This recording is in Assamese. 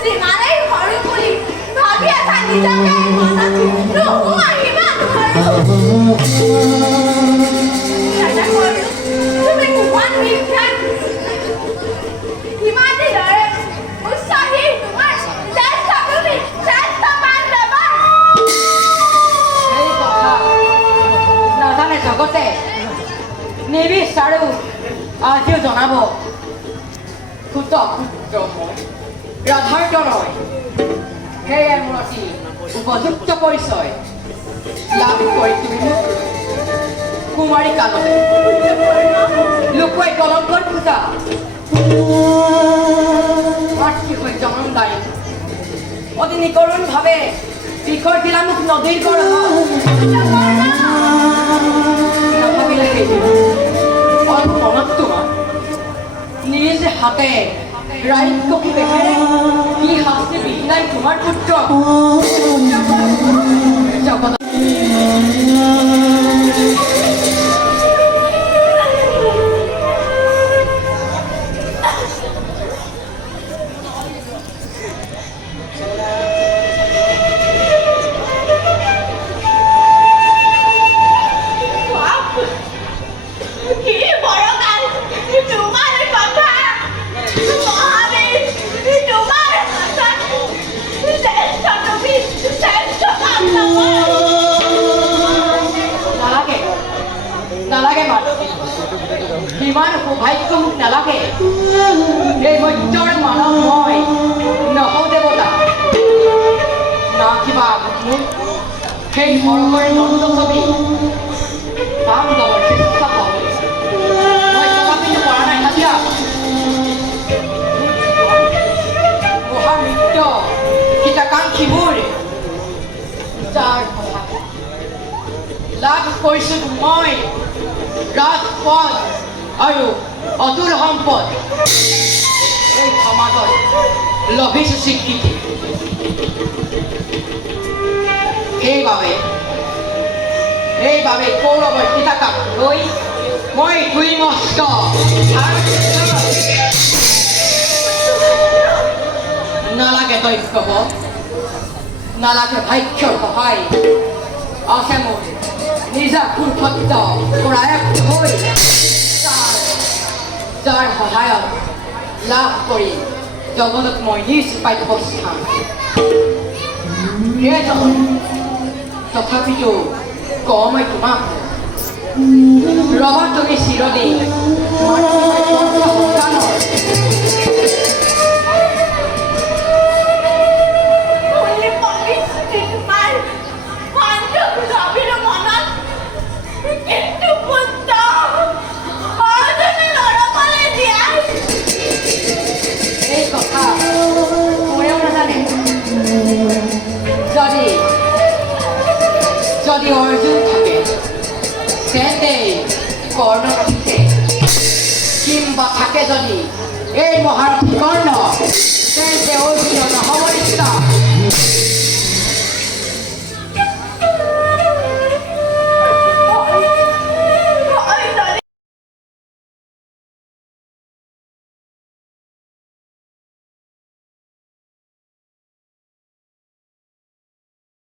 যিমানেই সৰু বুলি ভাবি আছা নিজকে মনত নোসোমাই ইমান সৰু চেষ্টা কৰিলো তুমি কোৱাত বিখ্যাত ইমান দিনৰে উৎসাহী তোমাৰ শ্ৰেষ্ঠ কবি শ্ৰেষ্ঠ পাণ্ডৱৰ এই কথা নাজানে জগতে নিবিচাৰো আজিও জনাব ক্ষুদ্ৰ ক্ষুদ্ৰ মই যথাৰ্থ নহয় সেয়ে মোৰ অতি উপযুক্ত পৰিচয় লাভ কৰি তুমি মোক কুমাৰী কালতে লুকুৱাই কলংকৰ পূজা মাতৃ হৈ জনম দায়ী অতি নিকৰুণভাৱে বিষৰ দিলা মোক নদীৰ গৰ্ভ নাভাবিলে অলপ মনত তোমাৰ নিজ হাতে ৰাইত কপি বেহেৰে কি শাস্তি বিহিলাই তোমাৰ পুত্ৰ জগত ইমান সৌভাগ্য মোক নালাগে এই মত্যৰ মানৱ মই নহওঁ দেৱতা না কিবা মোক সেই সৰগৰ নন্দ ছবি পাম লগৰ চেষ্টা পাব মই তথাপিতো পৰা নাই হাজিৰা মহামৃত্য হিতাকাংক্ষী মোৰ যাৰ কথা লাভ কৰিছোঁ মই ৰাজপথ আৰু অতুল সম্পদ এই সমাজত লভিছোঁ স্বীকৃতি সেইবাবে কৌৰৱৰ সীতাকাক লৈ মই দুই মস্ত নালাগে তই কব নালাগে ভাগ্যৰ সহায় আছে মোৰ নিজা কুৰ্ষত্ব কৰায়ক হৈ যাৰ সহায়ত লাভ কৰি জগতত মই নিজ পাঠ্যস্থান তথাপিতো কওঁ মই তোমাক ৰবা তুমি চিৰদিন যদি অৰ্জুন থাকে তেন্তে কৰ্ণ থাকে কিম্বা থাকে যদি এই মহাৰথী কৰ্ণ তেন্তে অৰ্জুন নহ'ব ইচ্ছা